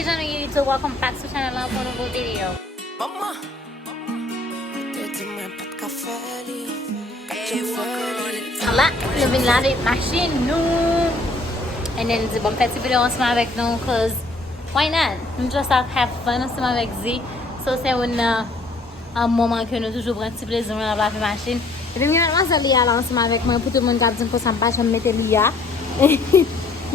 Channel YouTube, welcome back to channel for a nouveau video. Mama, dis-moi pas de café, Là, nous venons laver machine nous. And then the bon petit vidéo ensemble avec nous, cause why not? Nous just have fun ensemble avec Z. So c'est un moment que nous toujours prenons petit plaisir à laver machine. Et puis maintenant ça lia là ensemble avec moi pour tout le monde qui a dit que ça pas jamais mettre lia.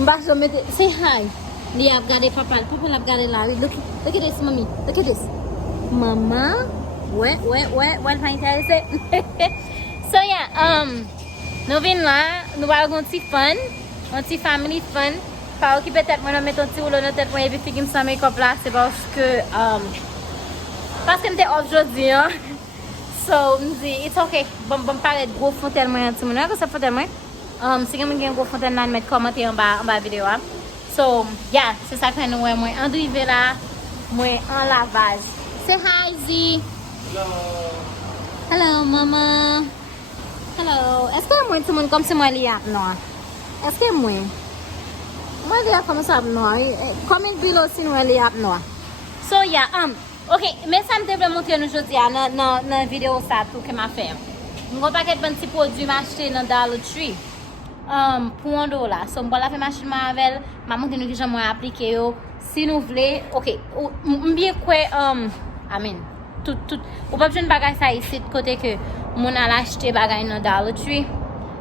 Pas jamais mettre. Say hi. Lia regarde papa l'a regardé là. Look at this, mommy. Look at this. Mama. Ouais, what can I say? So yeah, nous venons là, nous allons un petit fun, un petit family fun. Parce que peut-être moi mettre un petit rouleau dans tête moi et puis figuer ça make-up là, c'est parce que j'étais off aujourd'hui. Hein? So, me dit it's okay. Bon parler de gros fontaine moi tout monde que ça fontaine moi. Si quelqu'un a un gros fontaine là mettre commenter en bas vidéo. So, yeah, c'est ça que nous moi arrivé là, moi en lavage. Say hi Z. Hello mama. Hello. Est-ce que moi tout le monde comme si moi lié non? Est-ce que moi lié comme ça non? Comment below si moi lié non? So yeah, okay, mais ça me devrait montrer nous aujourd'hui dans vidéo ça tout que m'a fait. Mon paquet de petits produits m'acheter dans Dollar Tree. Pour $1. So moi la fait machine avec m'a montré nous que j'aimerais appliquer yo. Si nous voulons, OK, bien quoi amen. Tout ou pas besoin de bagage ça ici de côté que mon a acheté bagage dans Dollar Tree.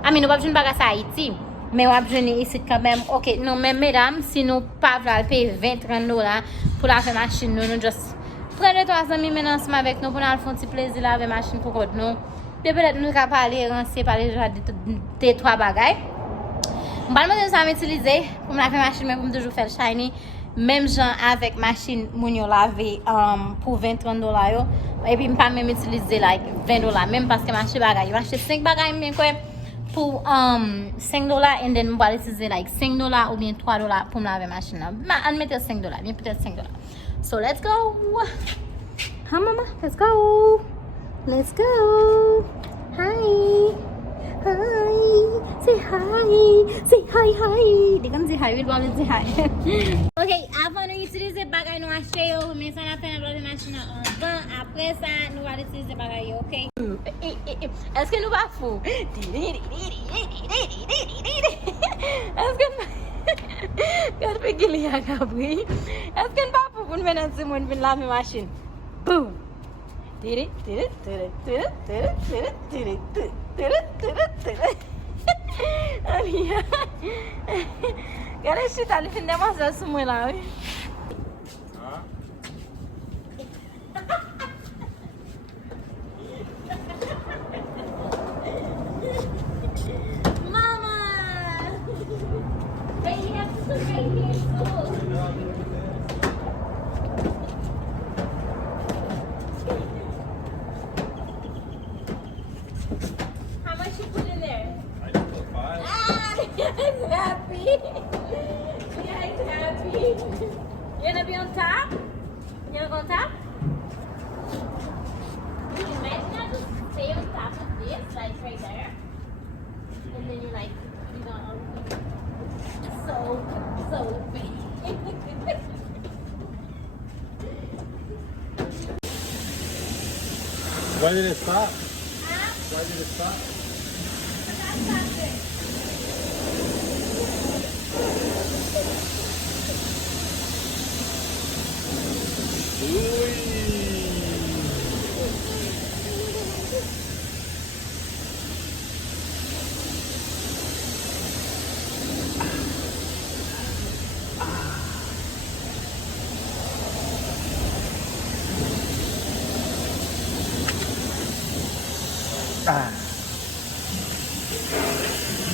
Amen, ou pas besoin de bagage ça Haïti. Mais on a besoin ici quand même. OK, non mais mesdames, si nous pas payer $20-30 pour la faire machine nous juste prenez 3 amis maintenant ensemble avec nous pour nous faire un petit plaisir la faire machine pour nous. Peut-être nous capable parler ranger parler de 3 bagages. On va me ça utiliser pour la faire machine mais pour toujours faire shiny. Même gens avec machine moun yo laver pour $20-30 yo et puis pas même utiliser like $20 même parce que m'acheter bagage yo acheter 5 bagages bien quoi pour $5 and then m'va utiliser like $5 ou bien $3 pour me laver machine là admettez $5 bien peut-être $5. So let's go. Hi mama, let's go. Hi. Say hi. They can say hi. We'll always say hi. Okay, avant d'utiliser bagay nous acheter yo, mais ça n'a fait la machine en vent. Après ça, nous allons utiliser bagay yo, OK? Est-ce que nous pas fou? Est-ce que quand we get les agabri? Est-ce que nous pas fou pour nous mettre dans mon vin laver machine? Boom. Alia. Cara, shit, ali fin demasiado semua lah. Mama. Baby has to sit right here. How much you put in there? He's happy. Yeah, he's happy. You gonna be on top? You gonna go on top? You imagine I just stay on top of this, like right there, and then you like put it on. So big. Why did it stop? Huh? Why did it stop? That's not good.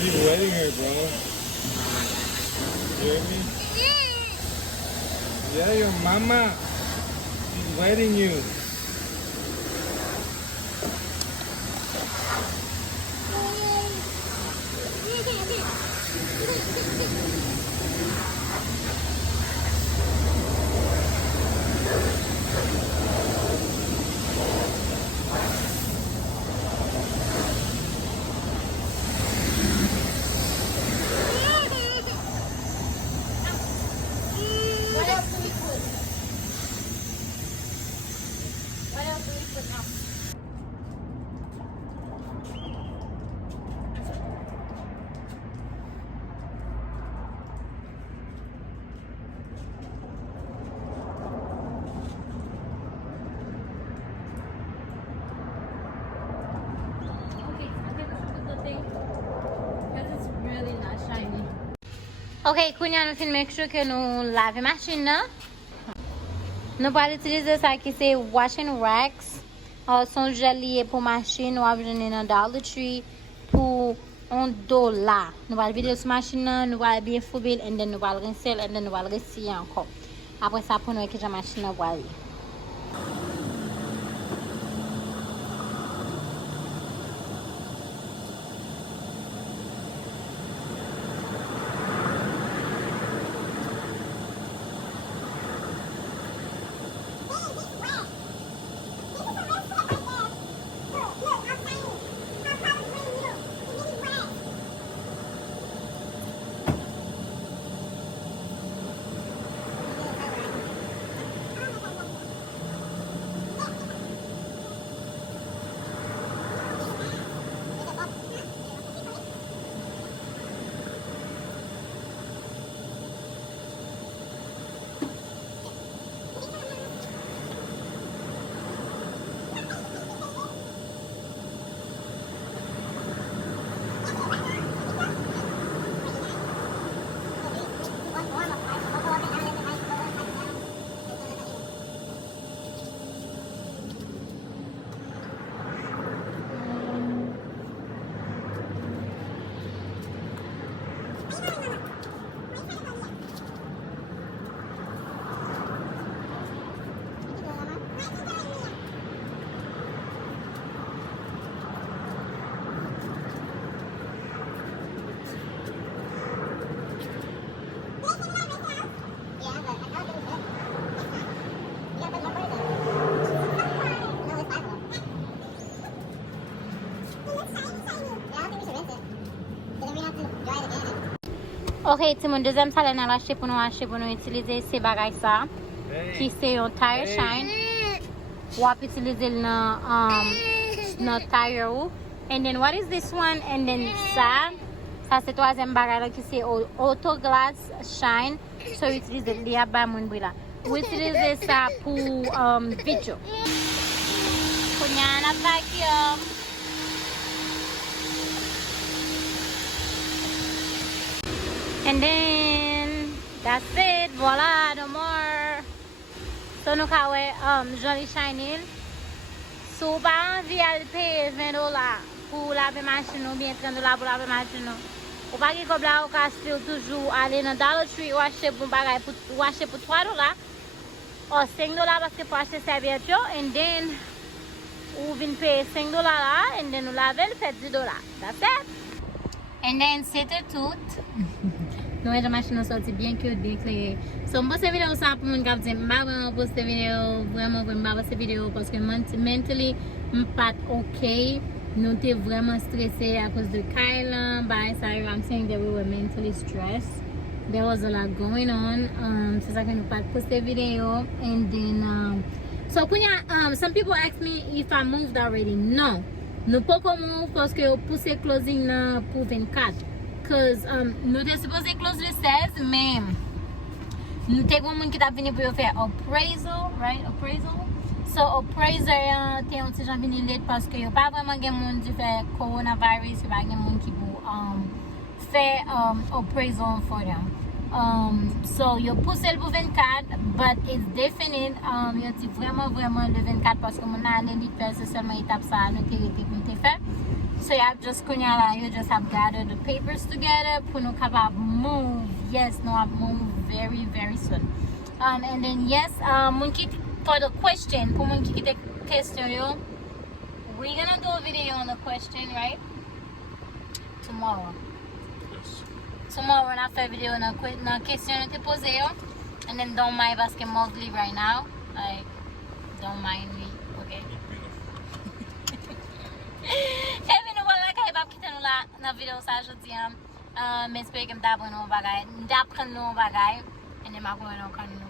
He's wetting her, bro. You hear me? Yeah, your mama. She's wetting you. What else do we put? Ok, kounya nou fin make sure que nou lave machine nan. Nou pal utilize sa ki se washing wax. Son gel liye pou machine wap jene nan Dollar Tree pou $1. Nou pal vide sou machine nan, nou pal bien fubil, and then nou pal rinsel, and then nou pal resiye anko. Apre sa pou nou ekija machine nan wali. Ok, ti moun deuxième salè nan lache pou nou utilize se bagay sa. Ki se yon tire shine. Wap utilize nan tire ou. And then what is this one? And then sa se troisième bagay la ki se auto glass shine. So utilize li ap ba moun bwi la. Ou utilize sa pou video. Kounya na vacuum. And then that's it. Voila, no more. So nou ka we jolly shine. So pa anvi al pay $20 pou lave machine ou bien $30 pou lave machine ou. Ou pa ki kob la ou ka still toujou ale nan Dollar Tree ou achete pou bagay ou achete pou $3 ou $5 paske pou achete serviette yo, and then ou vin pay $5 la, and then ou lave l fet $10. That's it. And then c'était tout. Nou e jan machine nou sorti bien cute, bien kleye. So mbo se video sa pou moun kap di mba vreman poste video, vreman mba poste video paske mentally mpat ok. Nou te vreman stresse a cause de Kyle. By sorry, I'm saying that we were mentally stressed. There was a lot going on. Se sa ke nou pat poste video. And then so kunya some people ask me if I moved already. No. Nou poko move paske yo pousse closing na pou 24. Because nou te suppose close le 16, men nou te kon moun ki tap vini pou yo fe appraisal, right? Appraisal. So appraiser te yon ti jan vini late paske yo pa vreman gen moun di fe coronavirus, yo pa gen moun ki pou fe appraisal for them. So yo pousse l pou 24, but it's definite. Yo ti vreman le 24 paske moun nan ane lit pe se selman etap sa nou te rete pou te fe. So you just have gathered the papers together pour nous capable move. Yes, no have move very, very soon. And then yes, for the question, pour moun ki te question yo, we're gonna do a video on the question, right? Tomorrow. Yes. Tomorrow na fe video na question te pose yo. And then don't mind paske mostly right now. Like, don't mind me, okay? Na video sa jodi men espere ke mta apren nou bagay. Mta apren nou bagay. E ne ma kwen nou kan nou